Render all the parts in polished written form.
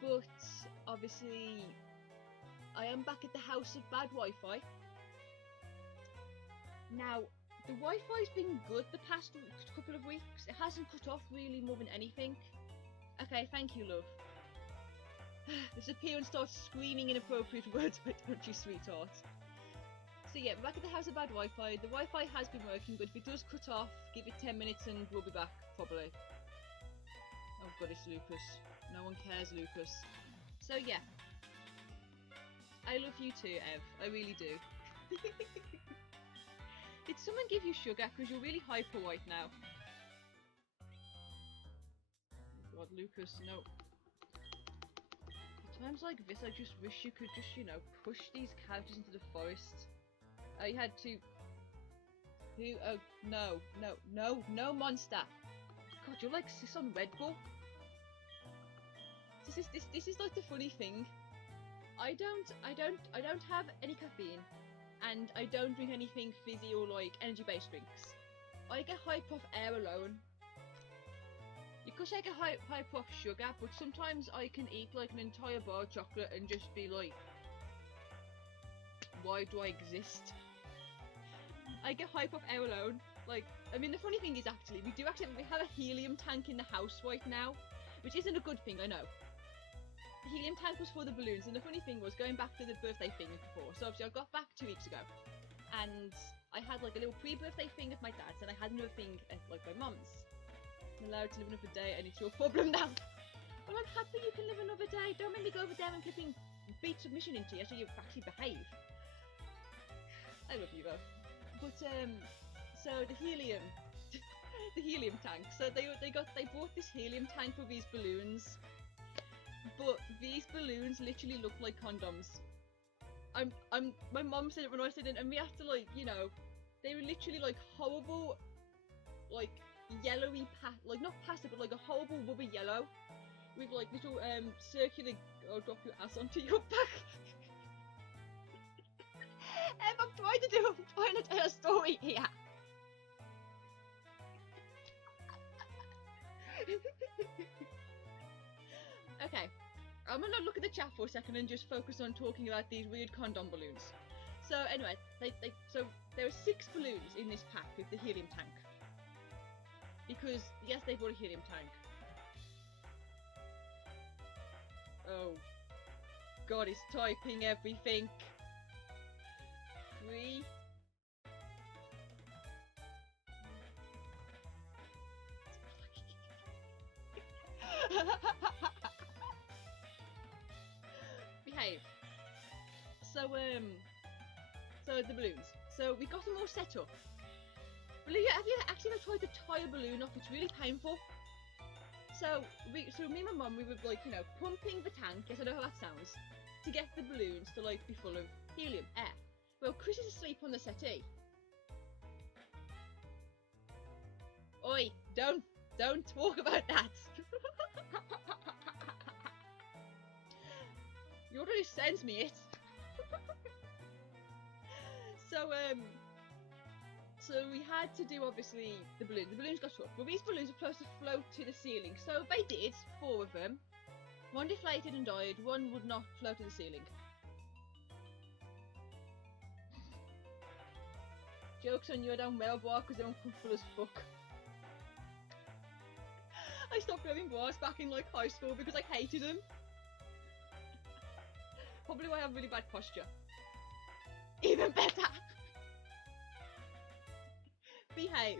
but obviously I am back at the house of bad Wi-Fi. Now, the Wi-Fi's been good the past couple of weeks. It hasn't cut off really more than anything. Okay, thank you, love. Disappear and start screaming inappropriate words, why don't you, sweetheart? So yeah, we're back at the house of bad Wi-Fi. The Wi-Fi has been working, but if it does cut off, give it 10 minutes and we'll be back, probably. Oh god, it's Lucas. No one cares, Lucas. So yeah. I love you too, Ev. I really do. Did someone give you sugar? Because you're really hyper right now. God, Lucas, no. At times like this, I just wish you could just, you know, push these couches into the forest. Oh, you had to... Who? Oh, no, no, no, no, monster! God, you're like sis on Red Bull. This is like the funny thing. I don't have any caffeine, and I don't drink anything fizzy or like energy-based drinks. I get hype off air alone. You could say I get hype off sugar, but sometimes I can eat like an entire bar of chocolate and just be like, why do I exist? I get hype off air alone. Like, I mean, the funny thing is actually, we have a helium tank in the house right now, which isn't a good thing, I know. The helium tank was for the balloons, and the funny thing was, going back to the birthday thing before, so obviously I got back 2 weeks ago, and I had like a little pre-birthday thing at my dad's, and I had another thing at like my mum's. I'm allowed to live another day, and it's your problem now. Well, I'm happy you can live another day. Don't make me go over there and flipping beat submission into you so you actually behave. I love you though. But so the helium, the helium tank. So they bought this helium tank with these balloons. But these balloons literally look like condoms. My mum said it when I said it, and we have to like, you know, they were literally like horrible, like yellowy like not plastic, but like a horrible rubber yellow, with like little circular. I'll drop your ass onto your back. I'm trying to tell a story here. Okay, I'm gonna look at the chat for a second and just focus on talking about these weird condom balloons. So anyway, so there are 6 balloons in this pack with the helium tank. Because yes, they bought a helium tank. Oh God, it's typing everything. 3. Behave. So the balloons. So we got them all set up. Have you actually ever tried to tie a balloon off? It's really painful. So me and my mum, we were like, you know, pumping the tank. Yes, I know how that sounds. To get the balloons to like be full of helium, air. Well, Chris is asleep on the settee. Oi, don't talk about that. You already sends me it. So we had to do obviously the balloons. The balloons got up. Well, these balloons are supposed to float to the ceiling. So they did, 4 of them. 1 deflated and died. 1 would not float to the ceiling. Joke's on you, I don't mailbar because they're uncomfortable as fuck. I stopped wearing bras back in like high school because I hated them. Probably why I have really bad posture. Even better! Behave.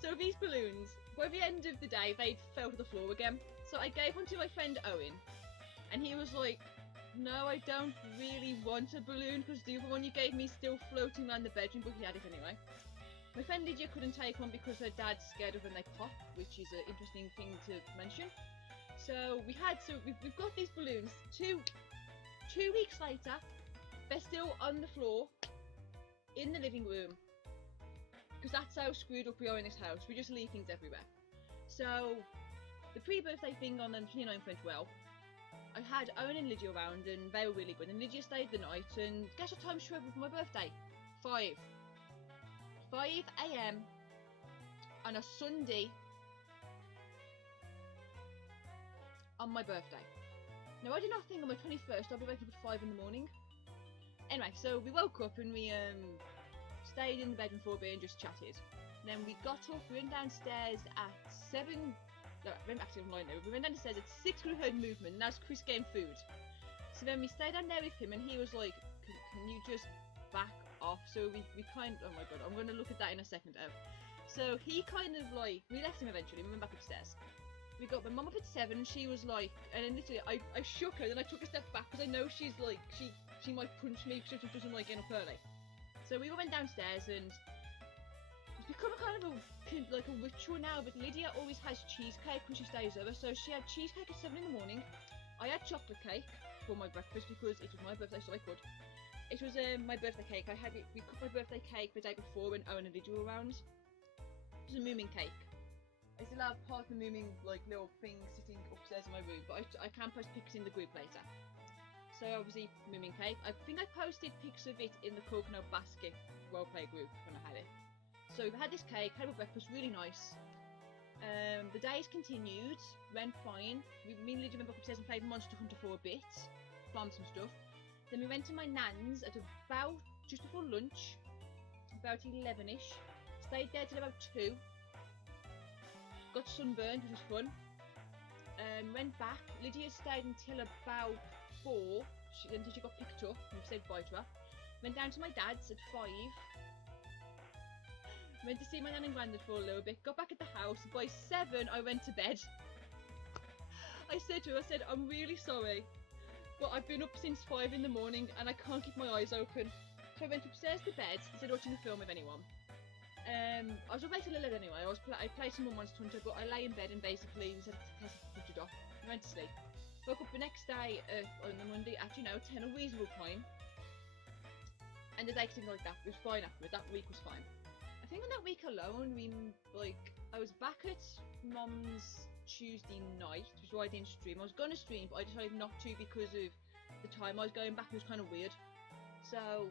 So these balloons, by the end of the day, they fell to the floor again. So I gave one to my friend Owen, and he was like, no, I don't really want a balloon because the other one you gave me is still floating around the bedroom, but he had it anyway. My friend Lydia couldn't take one because her dad's scared of when they pop, which is an interesting thing to mention. So we've got these balloons. Two weeks later, they're still on the floor in the living room, because that's how screwed up we are in this house. We just leave things everywhere. So the pre-birthday thing on the 29th went well. I had Owen and Lydia around and they were really good, and Lydia stayed the night, and guess what time she woke up for my birthday? 5 AM on a Sunday. on my birthday. Now I did not think on my 21st I'll be waking up at 5 in the morning. Anyway, so we woke up and we stayed in the bedroom for a bit and just chatted. Then we got up, we went downstairs at 7. No, we went back to the line now. We went downstairs at 6 we heard movement, and that's Chris getting food. So then we stayed down there with him and he was like, can you just back off? So we kind of, oh my god, I'm going to look at that in a second now. So he kind of like, we left him eventually, we went back upstairs. We got my mum up at 7, she was like, and then literally I shook her, then I took a step back because I know she's like, she might punch me because she doesn't like getting up early. So we went downstairs and it's become a kind of like a ritual now, but Lydia always has cheesecake when she stays over, so she had cheesecake at 7 in the morning. I had chocolate cake for my breakfast because it was my birthday, so I could. It was my birthday cake. We cooked my birthday cake the day before when Owen and Lydia were around. It was a moomin cake. I still have part of the moomin like little thing sitting upstairs in my room, but I can post pics in the group later. So obviously moomin cake. I think I posted pics of it in the coconut basket roleplay group when I had it. So we've had this cake, had a breakfast, really nice. The days continued, went fine. Me and Lydia went back upstairs and played Monster Hunter for a bit, farmed some stuff. Then we went to my nan's at about just before lunch, about 11ish. Stayed there till about 2. Got sunburned, which was fun. Went back. Lydia stayed until about 4, until she got picked up and we said bye to her. Went down to my dad's at 5. Went to see my nan and granddad for a little bit. Got back at the house. By 7 I went to bed. I said to her, I'm really sorry, but I've been up since 5 in the morning and I can't keep my eyes open. So I went upstairs to bed instead of watching a film with anyone. I was awake till 11 anyway. I played some more Monster Hunter, but I lay in bed and basically said put it off. I went to sleep. Woke up the next day on the Monday at 10, a reasonable time. And the day continued like that. It was fine afterwards. That week was fine. I think on that week alone, I was back at Mum's Tuesday night, which is why I didn't stream. I was going to stream, but I decided not to because of the time I was going back. It was kind of weird. So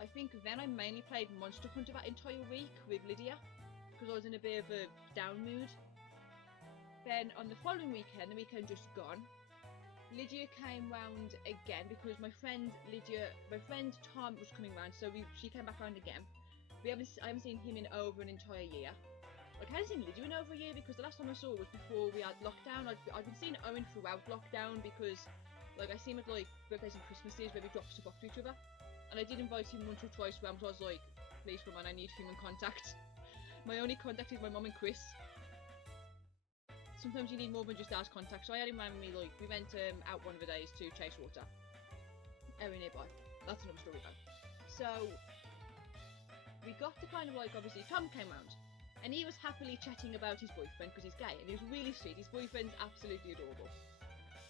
I think then I mainly played Monster Hunter that entire week with Lydia because I was in a bit of a down mood. Then on the following weekend, the weekend just gone, Lydia came round again because my friend Tom was coming round, so she came back round again. I haven't seen him in over an entire year. Like, I hadn't seen Lydia in over a year because the last time I saw her was before we had lockdown. I've been seeing Owen throughout lockdown because like I see him at like birthdays and Christmases where we drop stuff off to each other. And I did invite him once or twice round, so I was like, please come on, I need human contact. My only contact is my mum and Chris. Sometimes you need more than just house contact, so I had him around with me, like, we went out one of the days to chase water. Area nearby. That's another story though. So, we got to kind of like, obviously, Tom came round. And he was happily chatting about his boyfriend because he's gay, and he was really sweet. His boyfriend's absolutely adorable.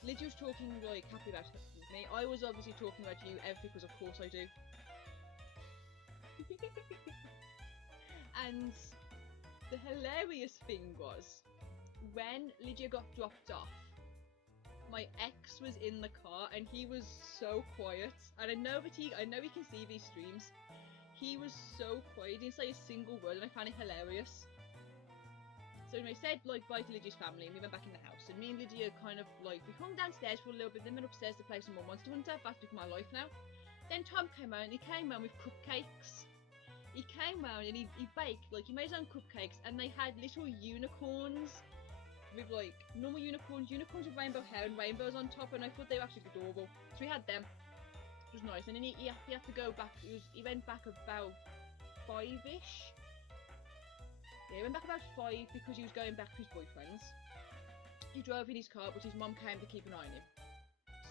Lydia was talking like happy about me. I was obviously talking about you, because of course I do. And the hilarious thing was, when Lydia got dropped off, my ex was in the car and he was so quiet. And I know he can see these streams. He was so quiet, he didn't say a single word, and I found it hilarious. So anyway, said like bye to Lydia's family, and we went back in the house. And me and Lydia kind of like, we hung downstairs for a little bit, then went upstairs to play some more Monster Hunter. That's become my life now. Then Tom came out, and he came around with cupcakes. He came round and he baked, like he made his own cupcakes, and they had little unicorns with like normal unicorns with rainbow hair and rainbows on top, and I thought they were actually adorable. So we had them. It was nice. And then he had to go back. He went back about 5ish. Yeah, he went back about 5 because he was going back to his boyfriend's. He drove in his car, but his mum came to keep an eye on him.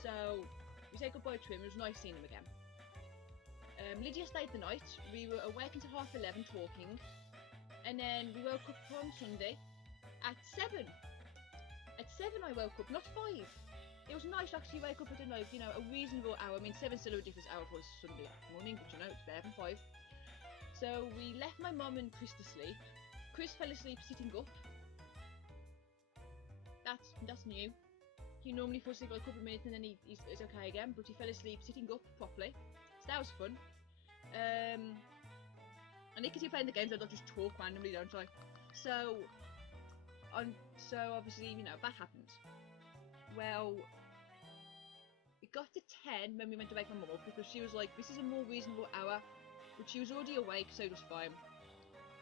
So we said goodbye to him. It was nice seeing him again. Lydia stayed the night. We were awake until 11:30 talking, and then we woke up on Sunday at 7. At 7 I woke up, not 5. It was nice to actually wake up at a reasonable hour. I mean, 7's still a ridiculous hour for a Sunday morning, but it's better than 5. So we left my mum and Chris to sleep. Chris fell asleep sitting up. That's new. He normally falls asleep for a couple of minutes and then he's okay again, but he fell asleep sitting up properly. So that was fun. And you can see playing the games, I don't just talk randomly, don't I? So obviously, that happened. well, it got to 10 when we went to wake my mum up because she was like, this is a more reasonable hour, but she was already awake, so it was fine.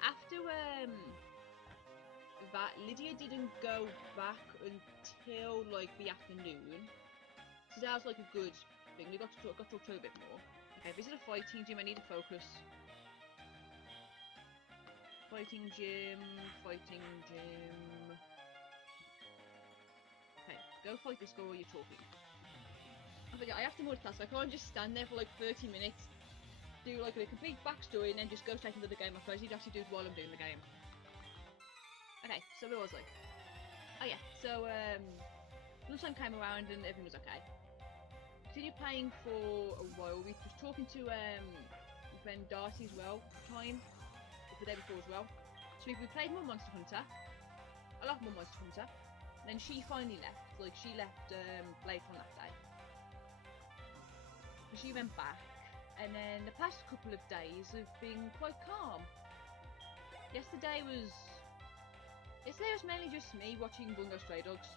After that, Lydia didn't go back until like the afternoon, so that was like a good thing. We got to talk to her a bit more. Okay, visit a fighting gym. I need to focus. Fighting gym. Okay, go fight this girl while you're talking. I have to multitask. I can't just stand there for like 30 minutes, do like a complete backstory, and then just go straight into the game. I need to actually do it while I'm doing the game. Okay, so where was I? Oh yeah, so lunchtime came around and everything was okay. Continued playing for a while. We was talking to friend Darcy as well at the time, or the day before as well. So we played more Monster Hunter. I love more Monster Hunter. And then she finally left. Like she left later on that day. And she went back. And then the past couple of days have been quite calm. Yesterday was mainly just me watching Bungo Stray Dogs.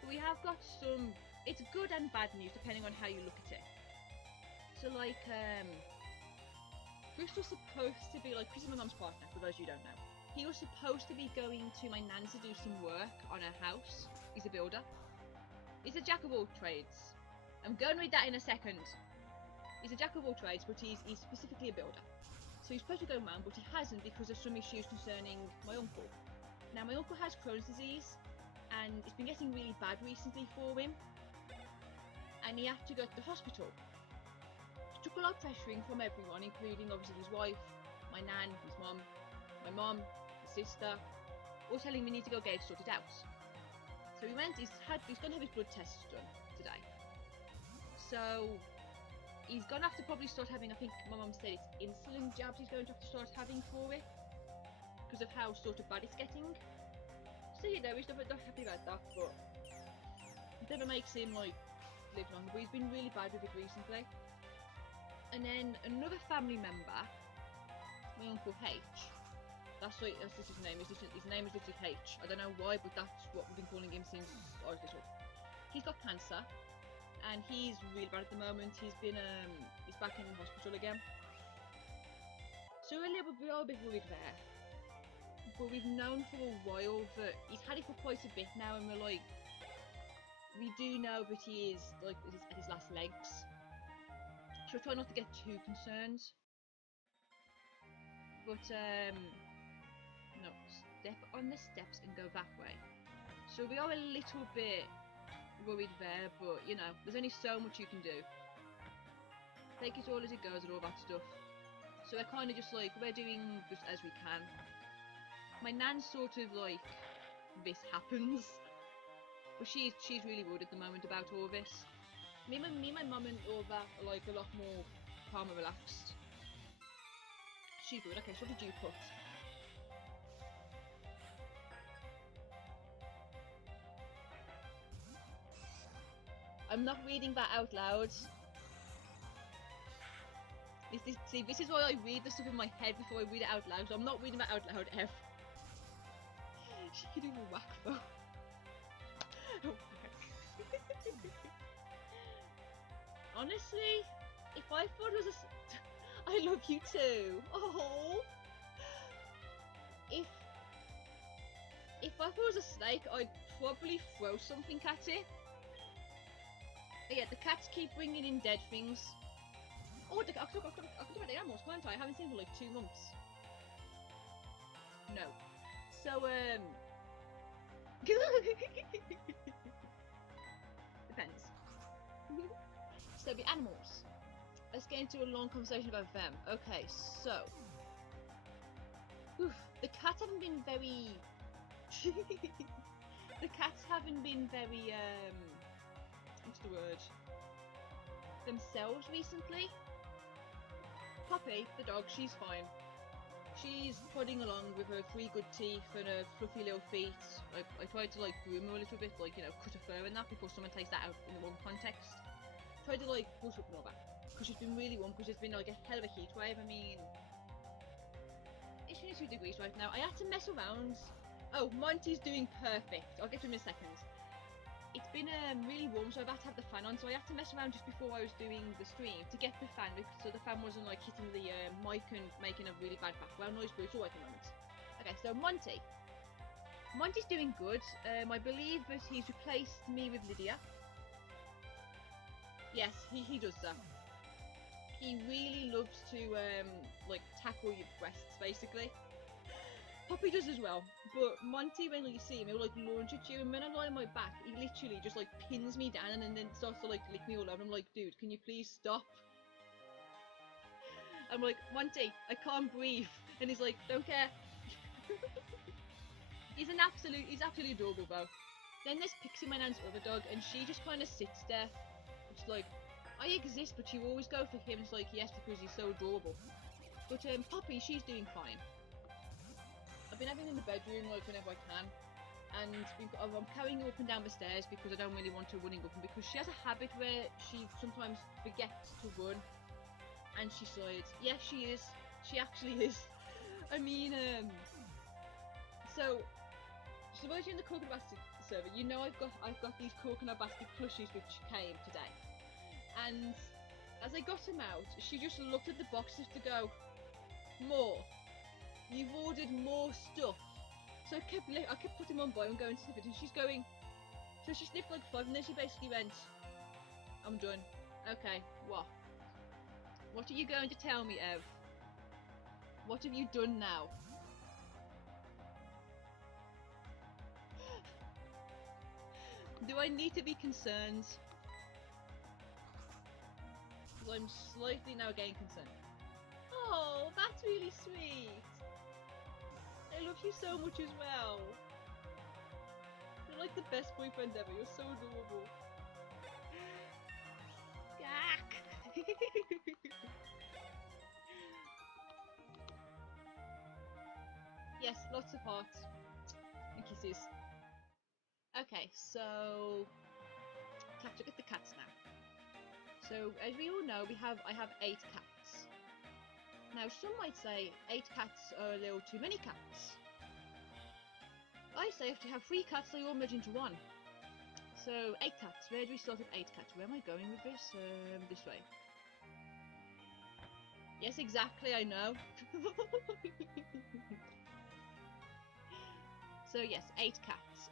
But we have got some, it's good and bad news depending on how you look at it. So like, Chris was supposed to be, like, Chris is my mum's partner, for those you don't know. He was supposed to be going to my nan's to do some work on her house. He's a builder. He's a jack of all trades. I'm going to read that in a second. He's a jack of all trades, but he's specifically a builder. So he's supposed to go round, but he hasn't because of some issues concerning my uncle. Now, my uncle has Crohn's disease, and it's been getting really bad recently for him. And he had to go to the hospital. It took a lot of pressuring from everyone, including obviously his wife, my nan, his mum, my mum, his sister, all telling me we need to go get it sorted out. So he went, he's going to have his blood tests done today. So he's going to have to probably start having, I think my mum said it's insulin jabs he's going to have to start having for it, because of how sort of bad it's getting. So you know, he's not happy about that, but it never makes him like live longer, but he's been really bad with it recently. And then another family member, my Uncle H, that's his name, his name is literally H. I don't know why, but that's what we've been calling him since I was little. He's got cancer, and he's really bad at the moment. He's back in the hospital again. So we're a bit worried there. But we've known for a while that he's had it for quite a bit now, and we're like, we do know that he is like at his last legs. So we're trying not to get too concerned. But no, step on the steps and go that way. So we are a little bit worried there, but you know, there's only so much you can do. Take it all as it goes and all that stuff. So we're kind of just like, we're doing just as we can. My nan's sort of like, this happens, but she's really worried at the moment about all this. Me and my mum and all that are like a lot more calm and relaxed. She's good. Okay, so what did you put? I'm not reading that out loud. This is why I read the stuff in my head before I read it out loud, so I'm not reading that out loud ever. She could even whack though. Honestly, if I thought it was I love you too. Oh. If I thought it was a snake, I'd probably throw something at it. But yeah, the cats keep bringing in dead things. Oh, I could talk about the animals, can't I? I haven't seen them for like 2 months. No. So, depends. So, the animals. Let's get into a long conversation about them. Okay, so. The cats haven't been very... the cats haven't been very, what's the word? Themselves recently. Poppy, the dog, she's fine. She's plodding along with her 3 good teeth and her fluffy little feet. I tried to like groom her a little bit, like, you know, cut her fur and that before someone takes that out in the wrong context. Tried to like push up and all that. Because she's been really warm, because there's been like a hell of a heat wave. I mean, it's 22 degrees right now. I had to mess around Oh, Monty's doing perfect. I'll get to him in a second. It's been really warm, so I've had to have the fan on, so I had to mess around just before I was doing the stream to get the fan, so the fan wasn't like hitting the mic and making a really bad background noise, but it's alright at the moment. Okay, so Monty's doing good. I believe that he's replaced me with Lydia. Yes, he does that. He really loves to like tackle your breasts, basically. Poppy does as well, but Monty, when you see him, he'll like launch at you, and when I lie on my back, he literally just like pins me down and then starts to like lick me all over. I'm like, dude, can you please stop? I'm like, Monty, I can't breathe, and he's like, don't care. he's absolutely adorable though. Then there's Pixie, my nan's other dog, and she just kind of sits there. It's like, I exist, but you always go for him. It's like, yes, because he's so adorable. But Poppy, she's doing fine. I've been having her in the bedroom like whenever I can, and I'm carrying her up and down the stairs because I don't really want her running up, and because she has a habit where she sometimes forgets to run, and she slides. Yes, she is. She actually is. I mean, so suppose you're in the coconut basket server. You know I've got these coconut basket plushies which came today, and as I got them out, she just looked at the boxes to go, more. You've ordered more stuff. So I kept putting them on by and going to sniff it, and she's going. So she sniffed like 5, and then she basically went, I'm done. Okay, what? What are you going to tell me, Ev? What have you done now? Do I need to be concerned? Because I'm slightly now getting concerned. Oh, that's really sweet. I love you so much as well. You're like the best boyfriend ever. You're so adorable. Yes, lots of hearts and kisses. Okay, so let's look at the cats now. So as we all know, I have 8 cats. Now some might say 8 cats are a little too many cats. I say if you have 3 cats, they all merge into 1. So 8 cats. Where do we start with 8 cats? Where am I going with this? This way. Yes, exactly. I know. So yes, 8 cats.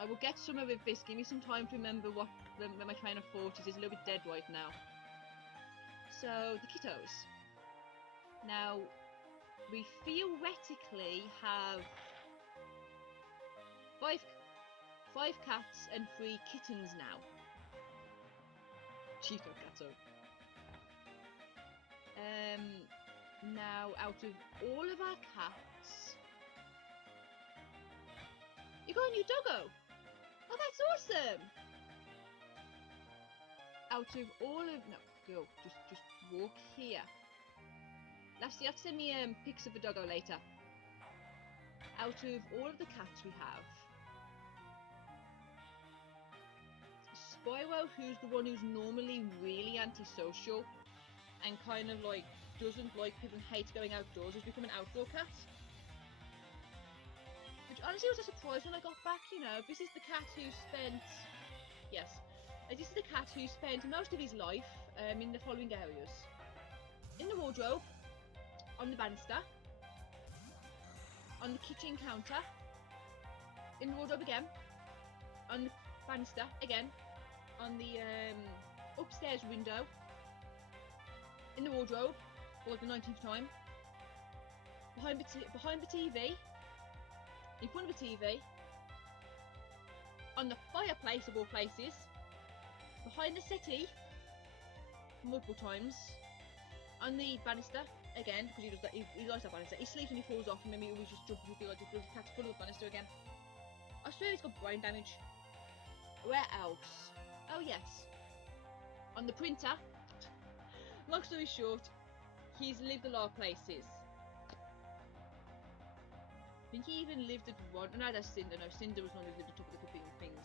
I will get somewhere with this. Give me some time to remember where my train of thought is. It's a little bit dead right now. So the kiddos. Now we theoretically have 5 cats and 3 kittens now. Cheeto Catto. Now out of all of our cats, you got a new doggo. Oh, that's awesome! Out of all of go, just walk here. Lassie, you have to send me pics of the doggo later. Out of all of the cats we have, Spyro, who's the one who's normally really antisocial and kind of like doesn't like people and hates going outdoors, has become an outdoor cat. Which honestly was a surprise when I got back, you know. This is the cat who spent... Yes. This is the cat who spent most of his life in the following areas. In the wardrobe, on the banister, on the kitchen counter, in the wardrobe again, on the banister again, on the upstairs window, in the wardrobe, for like the 19th time, behind the TV, in front of the TV, on the fireplace of all places, behind the settee, multiple times, on the banister, again, because he does that, he likes that banister. He sleeps and he falls off, and then he always just jumps with the cat's full of the banister again. I swear he's got brain damage. Where else? Oh yes, on the printer. Long story short, he's lived a lot of places. I think he even lived at one. No, that's Cinder. No, Cinder was one who lived at the top of the things.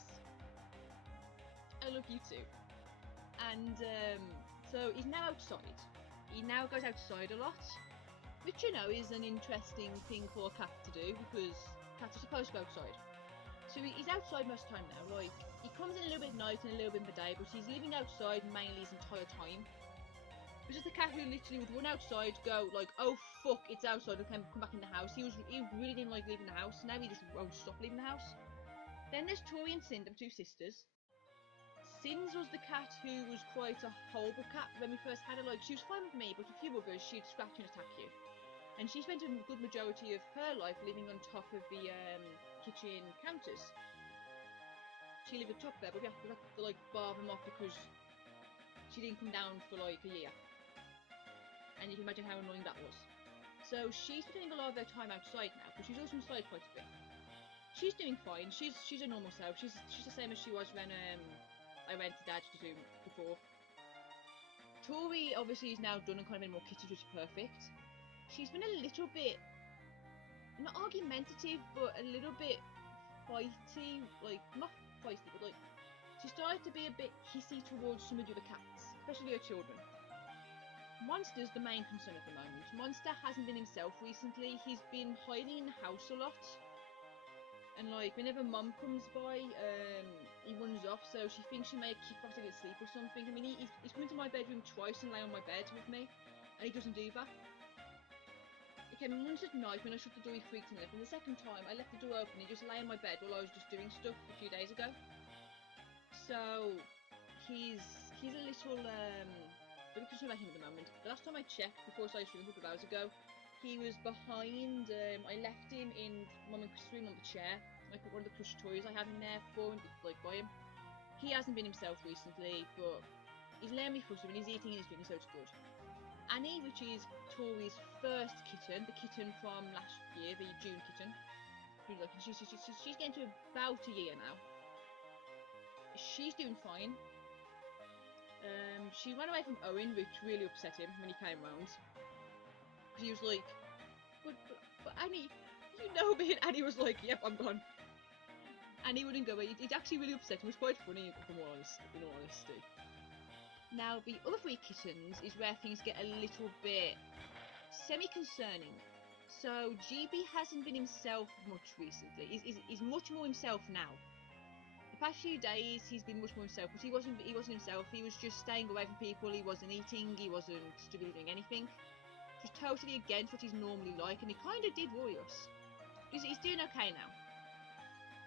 I love you too. And so he's now outside. He now goes outside a lot. which you know is an interesting thing for a cat to do because cats are supposed to go outside. So he's outside most of the time now. Like he comes in a little bit at night and a little bit in the day, but he's living outside mainly his entire time. It was just a cat who literally would run outside, go like, "Oh fuck, it's outside," and come back in the house. He really didn't like leaving the house. Now he just won't stop leaving the house. Then there's Tori and Sin, them two sisters. Sins was the cat who was quite a horrible cat when we first had her. Like she was fine with me, but a few others she'd scratch and attack you. And she spent a good majority of her life living on top of the kitchen counters. She lived at top there, but we had to like bar them off because she didn't come down for like a year. And you can imagine how annoying that was. So she's spending a lot of her time outside now, but she's also inside quite a bit. She's doing fine. She's a normal self. She's the same as she was when I went to Dad's to do before. Tori obviously is now done and kind of in more kittens, which is perfect. She's been a little bit, not argumentative, but a little bit fighty. Like, not feisty, but like, she started to be a bit hissy towards some of the other cats, especially her children. Monster's the main concern at the moment. Monster hasn't been himself recently. He's been hiding in the house a lot. And like, whenever Mum comes by, he runs off, so she thinks she may have kicked while he asleep or something. I mean, he's come into my bedroom twice and lay on my bed with me, and he doesn't do that. He came in once at night when I shut the door, he freaked and left. And the second time, I left the door open, he just lay on my bed while I was just doing stuff a few days ago. So, he's a little, really concerned about him at the moment. The last time I checked, before I started streaming a couple of hours ago, he was behind, I left him in Mum and Chris' room on the chair. I put one of the plush toys I have in there for him, like by him. He hasn't been himself recently, but he's laying me foot and he's eating and he's drinking, so it's good. Annie, which is Tori's first kitten, the kitten from last year, the June kitten. She's getting to about a year now. She's doing fine. She ran away from Owen, which really upset him when he came round. Because he was like, but Annie, you know me, and Annie was like, yep, I'm gone. Annie wouldn't go away. It actually really upset him. It was quite funny, in all honesty. Now, the other three kittens is where things get a little bit semi-concerning. So, GB hasn't been himself much recently. He's much more himself now. The past few days, he's been much more himself, but he wasn't himself. He was just staying away from people. He wasn't eating. He wasn't really doing anything. It was totally against what he's normally like, and it kind of did worry us. He's doing okay now.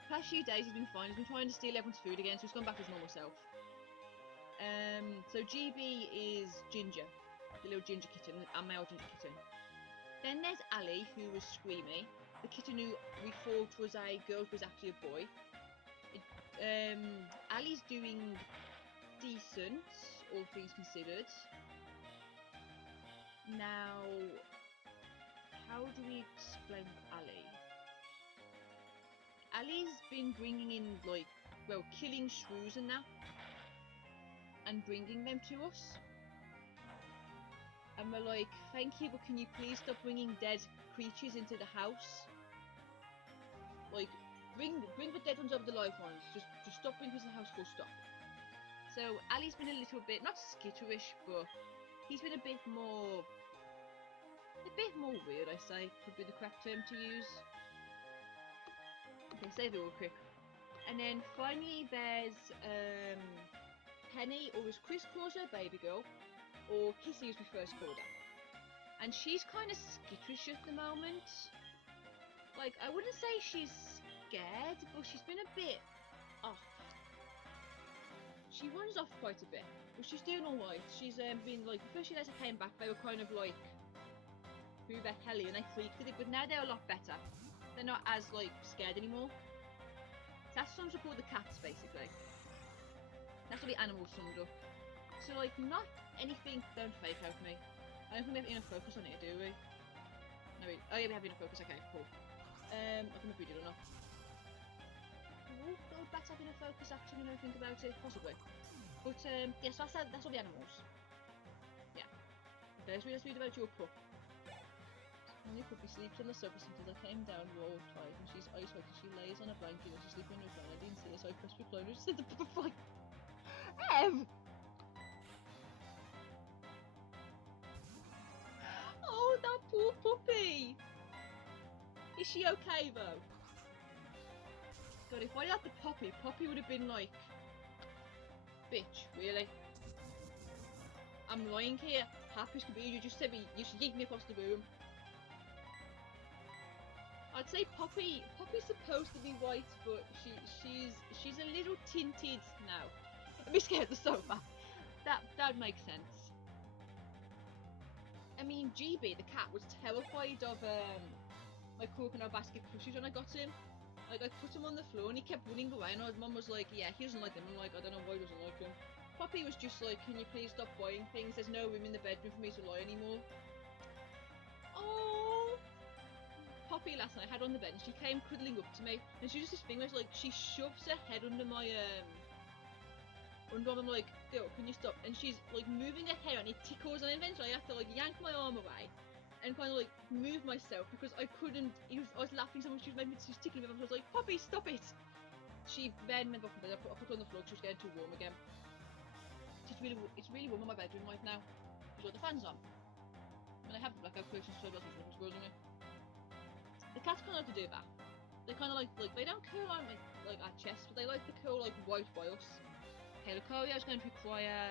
The past few days, he's been fine. He's been trying to steal everyone's food again, so he's gone back to his normal self. So GB is Ginger, the little ginger kitten, our male ginger kitten. Then there's Ali, who was Screamy, the kitten who we thought was a girl, but was actually a boy. Ali's doing decent, all things considered. Now, how do we explain Ali? Ali's been bringing in, like, well, killing shrews and that, and bringing them to us. And we're like, thank you, but can you please stop bringing dead creatures into the house? Like, bring the dead ones over the live ones. Just stop bringing people to the house, full stop. So Ali's been a little bit, not skitterish, but he's been a bit more weird, I say, could be the correct term to use. Okay, save it real quick. And then finally there's Penny, or as Chris calls her, baby girl, or Kissy as we first called her. And she's kind of skitterish at the moment. Like, I wouldn't say she's scared, but she's been a bit off. She runs off quite a bit, but she's doing alright. She's been, like, the first few days I came back, they were kind of like, who the hell are you? And they freaked at it, but now they're a lot better. They're not as, like, scared anymore. That's sums up all the cats, basically. That's all the animals summed up. So, like, not anything, don't fake out me. I don't think we have enough focus on it, do we? No, wait. Oh yeah, we have enough focus, okay, cool. I don't know if we did or not. Would go back to having a focus actually when I think about it, possibly. But, yeah, so that's all the animals. Yeah. Okay, let's read about your pup. When your puppy sleeps on the sofa until I came down, we're all tired, and she's ice white, and she lays on a blanket and she's sleeping on her phone. I didn't see her, so I pressed recliner and said the pup fine. Oh, that Oh, poor puppy. Is she okay though? God, if I had the Poppy, Poppy would have been like, bitch, really? I'm lying here, happy to be you just said me, you should yeet me across the room. I'd say Poppy's supposed to be white, but she's a little tinted now. Let me scare the sofa. That makes sense. I mean, GB the cat was terrified of my coconut basket plushies when I got him. Like, I put him on the floor and he kept running away, and Mum was like, yeah, he doesn't like them. I'm like, I don't know why he doesn't like them. Poppy was just like, can you please stop buying things? There's no room in the bedroom for me to lie anymore. Oh, Poppy last night had on the bed and she came cuddling up to me, and she just this thing where like she shoves her head under my under. I'm like, girl, can you stop? And she's like moving her head and it tickles, and eventually I have to like yank my arm away and kind of like move myself because I couldn't. I was laughing so much. She was tickling me. I was like, Poppy, stop it! She then went off from bed. I put her on the floor. She was getting too warm again. It's really warm in my bedroom right now. She's got the fans on. I mean, I have the blackout curtains so it doesn't squirrels in it. The cats kind of like to do that. They kind of like they don't curl on like our chest, but they like to curl like right by us. Okay, Lucario is going to require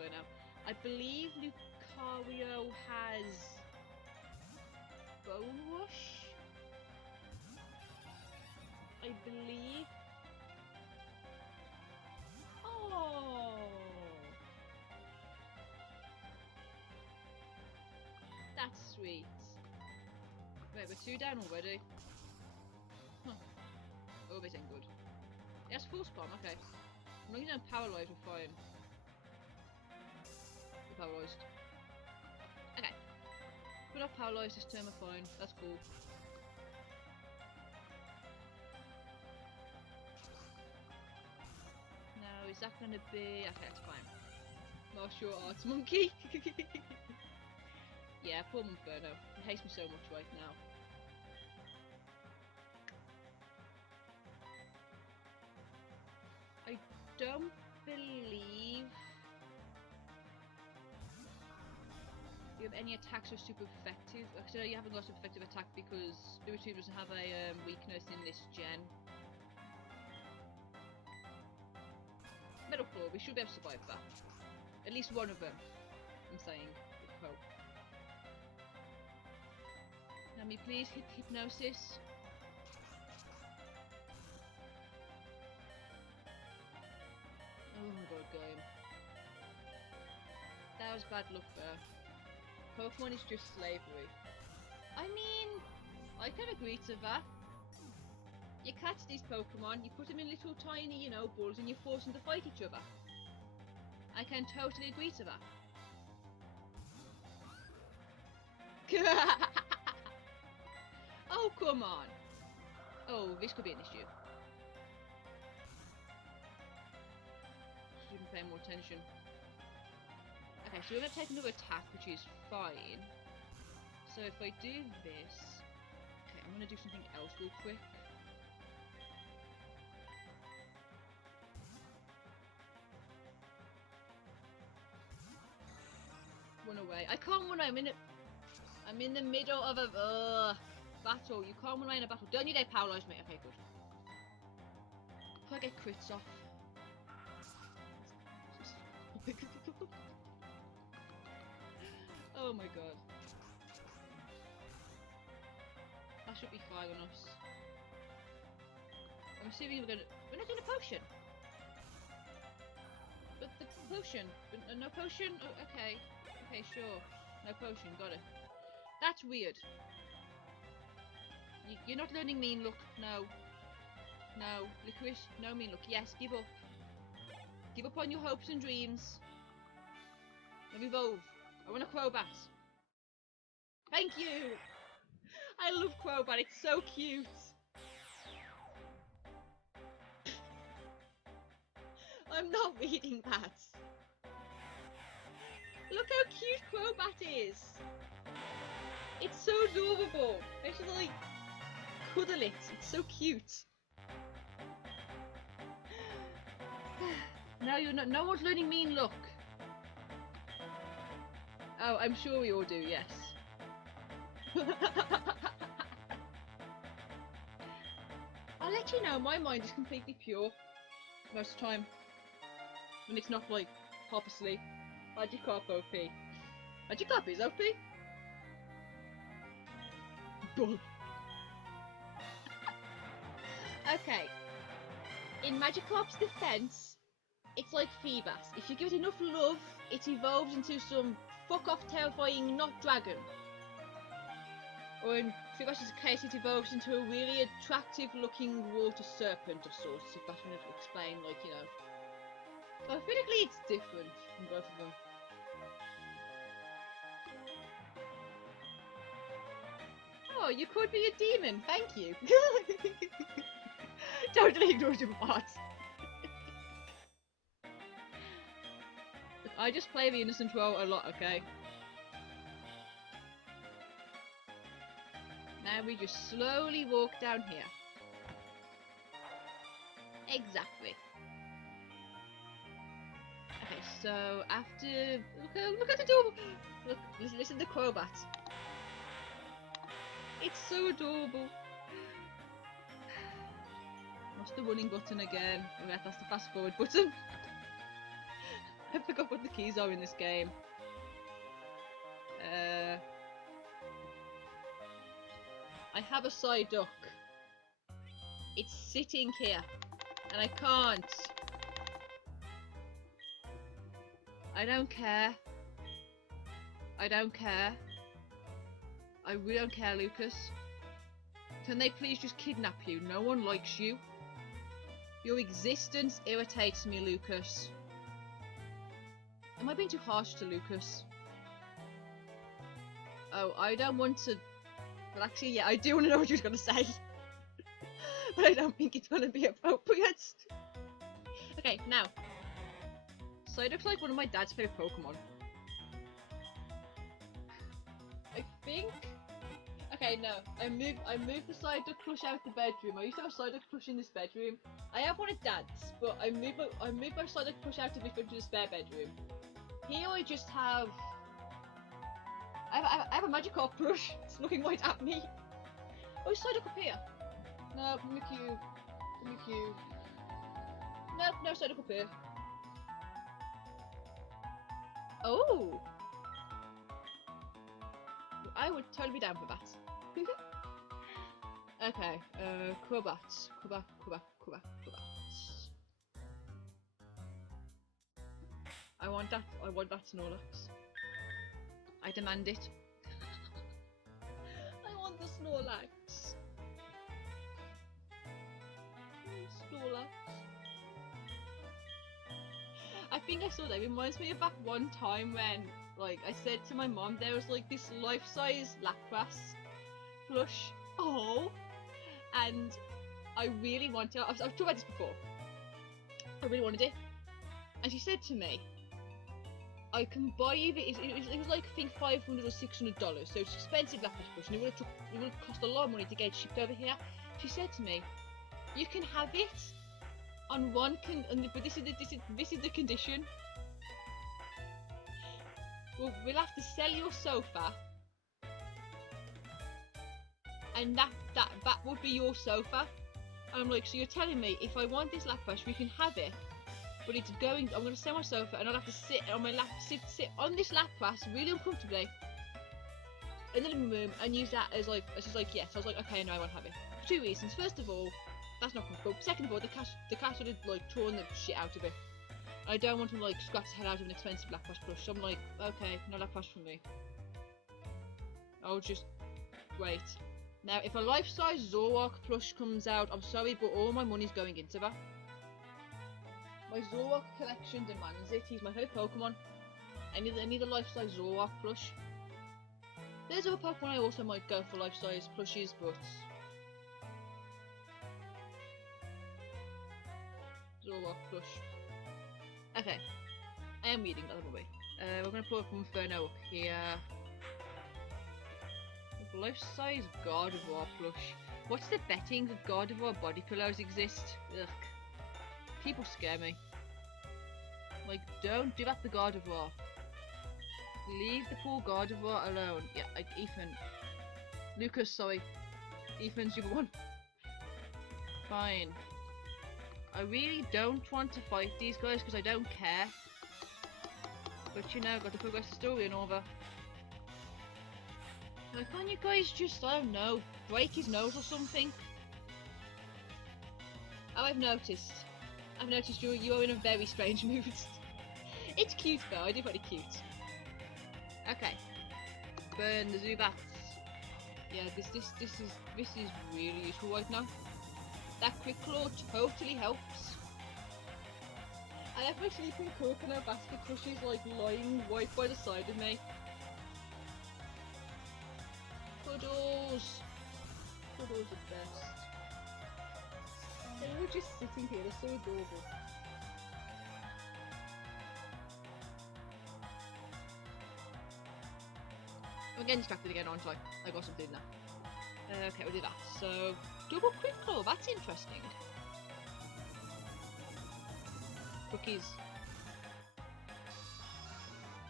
now. I believe Lucario has Bone Rush. I believe. Oh, that's sweet. Wait, we're 2 down already. Huh. Oh, this ain't good. Yes, full spam. Okay. As long as you don't paralyze, we're fine. We're paralyzed. Okay. We're not paralyzed this turn, we're fine. That's cool. Now, is that gonna be... Okay, that's fine. Martial arts monkey. Yeah, poor Inferno. He hates me so much right now. I don't believe you have any attacks that are super effective. Actually, you haven't got an effective attack because Bluetooth doesn't have a weakness in this gen. Metal Claw, we should be able to survive that. At least one of them, I'm saying, with hope. Let me please hit Hypnosis. Oh my god, game. That was bad luck there. Pokemon is just slavery. I mean, I can agree to that. You catch these Pokemon, you put them in little tiny, you know, balls, and you force them to fight each other. I can totally agree to that. Oh, come on. Oh, this could be an issue. Should pay more attention. Okay, so we're going to take another attack, which is fine. So if I do this... Okay, I'm going to do something else real quick. Run away. I can't run away. I'm in the middle of a battle. You can't run away in a battle. Don't you dare paralyze me. Okay, good. If I get crits off. Oh my god. That should be fine on us. I'm assuming we're not doing a potion. But the potion. No potion? Oh, okay. Okay, sure. No potion, got it. That's weird. You're not learning mean look. No. No. Licorice, no mean look. Yes, give up. Give up on your hopes and dreams. Let me evolve. I want a Crobat. Thank you! I love Crobat, it's so cute. I'm not reading that. Look how cute Crobat is. It's so adorable. I should like cuddle it. It's so cute. No, you're not. No one's learning mean look. Oh, I'm sure we all do. Yes. I'll let you know, my mind is completely pure most of the time. When it's not like half asleep. Magikarp OP. Magikarp is OP? Bull. Okay. In Magikarp's defense, it's like Feebas. If you give it enough love, it evolves into some fuck off terrifying not dragon. Or in Feebas' case, it evolves into a really attractive looking water serpent of sorts, if that's going to explain, like, you know. So physically it's different from both of them. Oh, you could be a demon, thank you. Totally ignored your part. I just play the innocent role a lot, okay? Now we just slowly walk down here. Exactly. Okay, so after look at the door. Look, listen to Crobat. It's so adorable. What's the running button again? Oh yeah, that's the fast forward button. I forgot what the keys are in this game. I have a Psyduck. It's sitting here, and I can't. I don't care. I don't care. I really don't care, Lucas. Can they please just kidnap you? No one likes you. Your existence irritates me, Lucas. Am I being too harsh to Lucas? Oh, I don't want to... Well, actually, yeah, I do want to know what you're going to say. But I don't think it's going to be appropriate. Okay, now. Psyduck's like one of my dad's favourite Pokemon. I think... Okay, no. I moved the Psyduck plush out of the bedroom. I used to have a Psyduck plush in this bedroom. I have one at Dad's, but I moved my Psyduck plush out of the spare bedroom. Here I just have... I have a Magikarp plush. It's looking right at me. Oh, Psyduck up here. No, Mimikyu. Mimikyu. No Psyduck up here. Oh! I would totally be down for that. Okay, Crobat. I want that Snorlax. I demand it. I want the Snorlax. Snorlax. I think I saw that. It reminds me of back one time when, like, I said to my mom there was like this life-size Lapras plush. Oh, and I really wanted. I've talked about this before. I really wanted it, and she said to me, "I can buy you it was like I think $500 or $600, so it's expensive Lapras plush, and it would have cost a lot of money to get it shipped over here." She said to me, "You can have it on one but this is the condition. We'll have to sell your sofa, and that would be your sofa." And I'm like, "So you're telling me if I want this Lapras, we can have it, but it's going. I'm going to sell my sofa, and I'll have to sit on my sit on this Lapras really uncomfortably in the living room and use that as like." She's like, "Yes." I was like, "Okay, no, I won't have it." For two reasons. First of all, that's not comfortable. Second of all, the cat would have like torn the shit out of it. I don't want to like scratch the hell out of an expensive Lapras plush. So I'm like, okay, no Lapras for me. I'll just wait. Now, if a life-size Zoroark plush comes out, I'm sorry, but all my money's going into that. My Zoroark collection demands it. He's my favourite Pokemon. I need a life-size Zoroark plush. There's other Pokemon I also might go for life-size plushies, but Zoroark plush. Okay, I am reading that way. We're gonna put Inferno up here. Life-size Gardevoir plush. What's the betting that Gardevoir body pillows exist? Ugh. People scare me. Like, don't do that to Gardevoir. Leave the poor Gardevoir alone. Yeah, like, Ethan. Lucas, sorry. Ethan's the other one. Fine. I really don't want to fight these guys because I don't care. But you know, got to progress the story and all that. Like, can't you guys just, I don't know, break his nose or something? Oh, I've noticed you're in a very strange mood. It's cute though, I do find it cute. Okay. Burn the Zubats. Yeah, this is really useful right now. That quick claw totally helps. I have my sleeping coconut basket because she's like lying right by the side of me. Cuddles! Cuddles are best. They were just sitting here, they're so adorable. I'm getting distracted again, aren't I? I got something now. Okay, we'll do that. So, double quick claw, that's interesting. Cookies.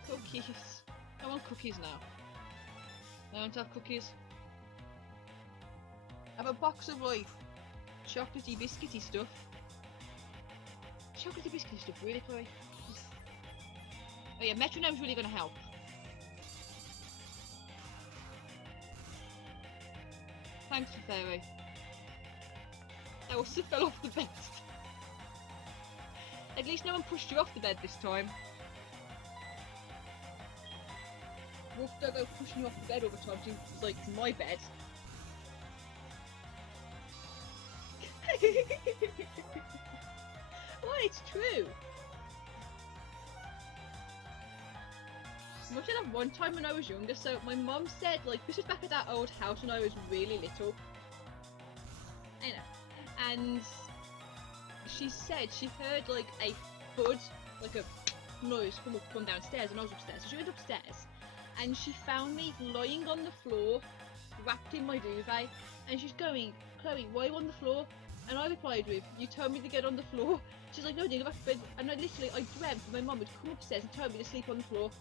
Cookies. I want cookies now. I want to have cookies. I have a box of like chocolatey biscuity stuff. Chocolatey biscuity stuff, really, Chloe? Oh yeah, metronome's really gonna help. Thanks, Fairy. I also fell off the bed. At least no one pushed you off the bed this time. Wolf Doggo pushing you off the bed all the time, so it's like my bed. Well, it's true. Much like that one time when I was younger, so my mum said, like, this was back at that old house when I was really little. I know. And she said she heard, like, a thud, like a noise come downstairs, and I was upstairs. So she went upstairs, and she found me lying on the floor, wrapped in my duvet, and she's going, Chloe, why are you on the floor? And I replied with, you told me to get on the floor. She's like, no, dear, go back to bed. And I dreamt my mum would come upstairs and tell me to sleep on the floor.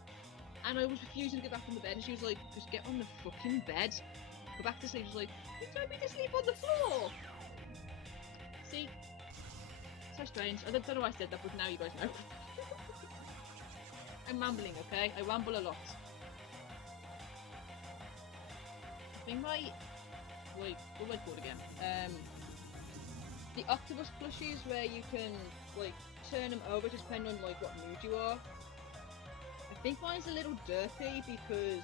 And I was refusing to get back on the bed, and she was like, just get on the fucking bed. Go back to sleep. She was like, you told me to sleep on the floor. See? So strange. I don't know why I said that, but now you guys know. I'm rambling, okay? I ramble a lot. I think wait, what was it called again? The octopus plushies where you can, like, turn them over to depend on, like, what mood you are. I think mine's a little derpy because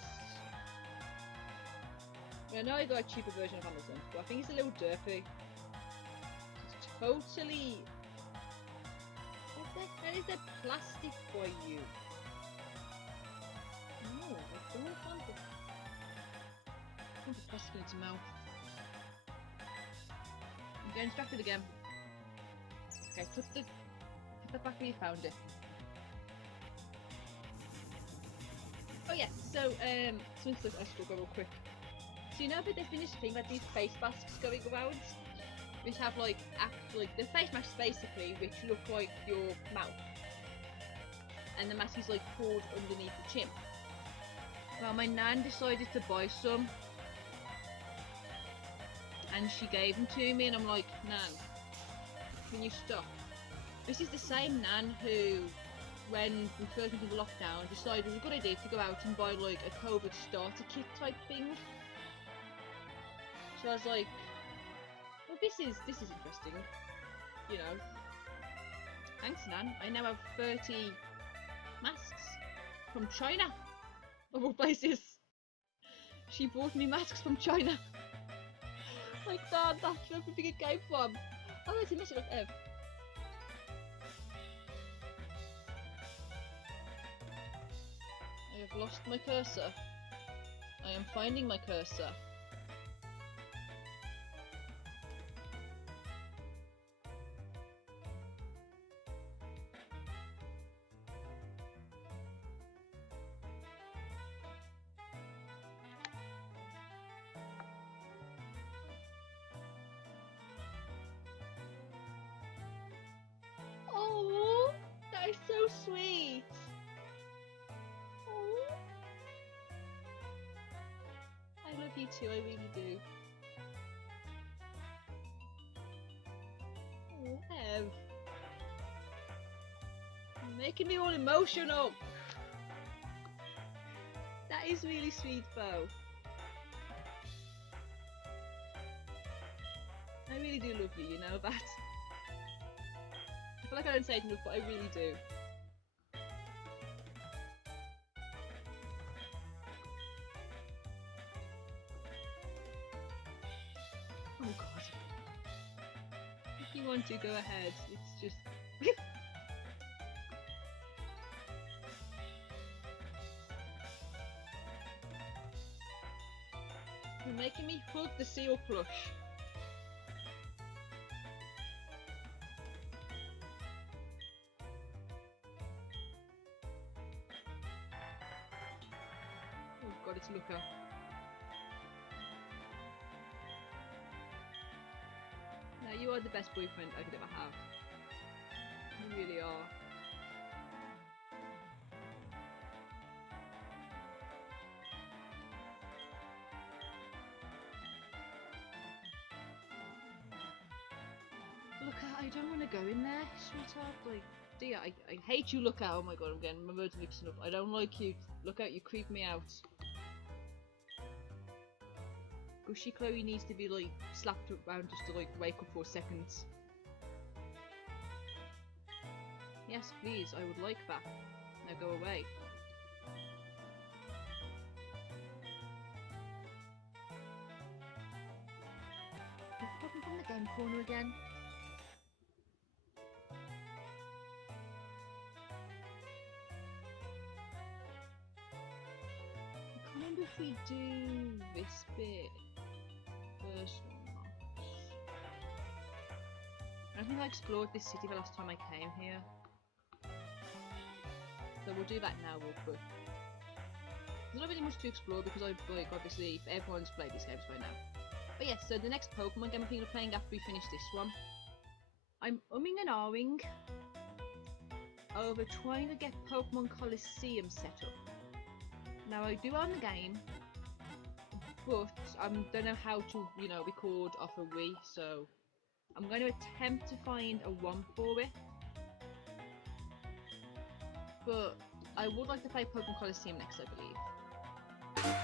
I know I got a cheaper version of Amazon, but I think it's a little derpy. It's totally. What the hell is that plastic for you? No, I don't want the. I want the plastic in its mouth. I'm getting distracted again. Okay, put that back where you found it. Oh yeah, so something I should go real quick. So you know that there's been this thing about these face masks going around, which have like the face masks basically, which look like your mouth, and the mask is like pulled underneath the chin. Well, my nan decided to buy some, and she gave them to me, and I'm like, Nan, can you stop? This is the same Nan who, when we first went into lockdown, decided it was a good idea to go out and buy like a COVID starter kit type thing. So I was like, well, this is interesting, you know. Thanks, Nan. I now have 30 masks from China, of all places. She brought me masks from China. Like that, that's where I think it came from. Oh, it's a mission of Ev. I have lost my cursor. I am finding my cursor. Oh, that is so sweet. Oh. I love you too, I really do. Oh, Ev. You're making me all emotional. That is really sweet, Bo. I really do love you, you know that. I feel like I don't say it enough, but I really do. Oh god. If you want to, go ahead. It's just... You're making me hug the seal plush. Oh god, it's Luca. No, you are the best boyfriend I could ever have. You really are. Luca, I don't want to go in there, sweetheart. Like, dear, I hate you, Luca. Oh my god, I'm getting my words mixed up. I don't like you. Look out, you creep me out. Gushy Chloe needs to be like slapped around just to like wake up for seconds. Yes, please, I would like that. Now go away. Put me from the game corner again. I can't remember if we do this bit first or not. I don't think I explored this city the last time I came here. So we'll do that now real quick. There's not really much to explore because I've, like, obviously everyone's played these games by now. But yes, so the next Pokemon game I'm thinking of playing after we finish this one. I'm umming and ahhing over trying to get Pokemon Coliseum set up. Now I do own the game, but I don't know how to, you know, record off a Wii, so I'm going to attempt to find a ROM for it. But I would like to play Pokemon Coliseum next, I believe.